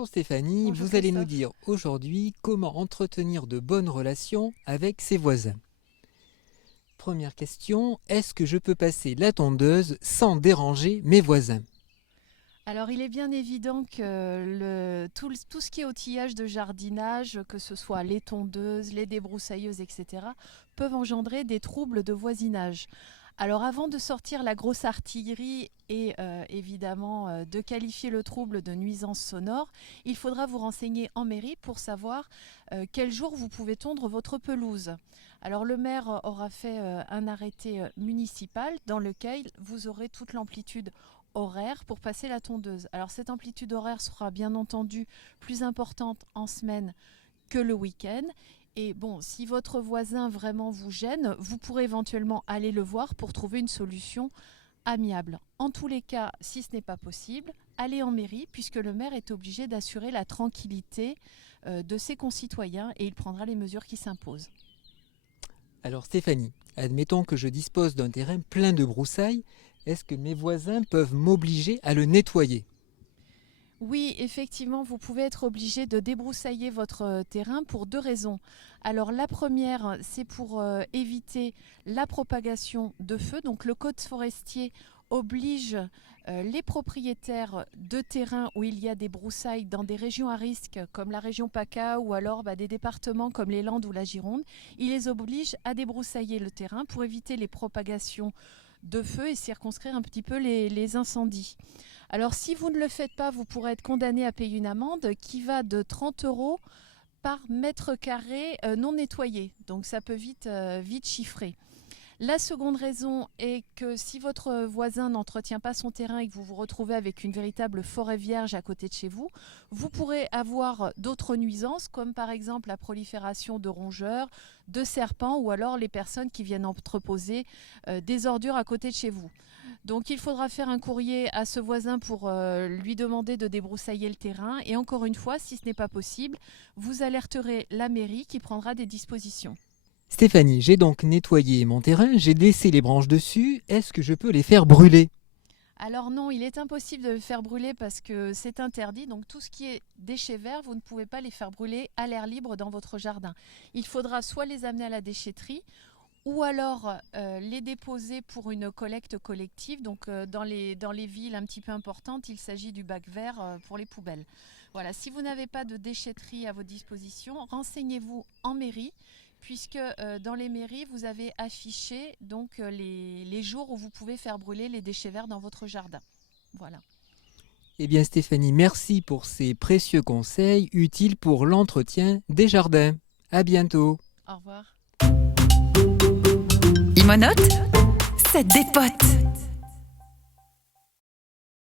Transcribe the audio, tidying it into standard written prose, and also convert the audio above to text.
Bonjour Stéphanie, Bonjour vous allez nous Christophe. dire aujourd'hui comment entretenir de bonnes relations avec ses voisins. Première question, est-ce que je peux passer la tondeuse sans déranger mes voisins? Alors il est bien évident que tout ce qui est outillage de jardinage, que ce soit les tondeuses, les débroussailleuses, etc., peuvent engendrer des troubles de voisinage. Alors avant de sortir la grosse artillerie et évidemment de qualifier le trouble de nuisance sonore, il faudra vous renseigner en mairie pour savoir quel jour vous pouvez tondre votre pelouse. Alors le maire aura fait un arrêté municipal dans lequel vous aurez toute l'amplitude horaire pour passer la tondeuse. Alors cette amplitude horaire sera bien entendu plus importante en semaine que le week-end. Et bon, si votre voisin vraiment vous gêne, vous pourrez éventuellement aller le voir pour trouver une solution amiable. En tous les cas, si ce n'est pas possible, allez en mairie puisque le maire est obligé d'assurer la tranquillité de ses concitoyens et il prendra les mesures qui s'imposent. Alors Stéphanie, admettons que je dispose d'un terrain plein de broussailles, est-ce que mes voisins peuvent m'obliger à le nettoyer? Oui, effectivement, vous pouvez être obligé de débroussailler votre terrain pour deux raisons. Alors la première, c'est pour éviter la propagation de feux. Donc le code forestier oblige les propriétaires de terrains où il y a des broussailles dans des régions à risque comme la région PACA ou alors des départements comme les Landes ou la Gironde, il les oblige à débroussailler le terrain pour éviter les propagations de feu et circonscrire un petit peu les incendies. Alors si vous ne le faites pas, vous pourrez être condamné à payer une amende qui va de 30 € par mètre carré non nettoyé. Donc ça peut vite chiffrer. La seconde raison est que si votre voisin n'entretient pas son terrain et que vous vous retrouvez avec une véritable forêt vierge à côté de chez vous, vous pourrez avoir d'autres nuisances comme par exemple la prolifération de rongeurs, de serpents ou alors les personnes qui viennent entreposer des ordures à côté de chez vous. Donc il faudra faire un courrier à ce voisin pour lui demander de débroussailler le terrain et encore une fois, si ce n'est pas possible, vous alerterez la mairie qui prendra des dispositions. Stéphanie, j'ai donc nettoyé mon terrain, j'ai laissé les branches dessus, est-ce que je peux les faire brûler? Alors non, il est impossible de le faire brûler parce que c'est interdit. Donc tout ce qui est déchets verts, vous ne pouvez pas les faire brûler à l'air libre dans votre jardin. Il faudra soit les amener à la déchetterie ou alors les déposer pour une collecte collective. Donc dans les villes un petit peu importantes, il s'agit du bac vert pour les poubelles. Voilà, si vous n'avez pas de déchetterie à votre disposition, renseignez-vous en mairie puisque dans les mairies, vous avez affiché donc, les jours où vous pouvez faire brûler les déchets verts dans votre jardin. Voilà. Eh bien Stéphanie, merci pour ces précieux conseils utiles pour l'entretien des jardins. À bientôt. Au revoir. Imonote, ça dépote.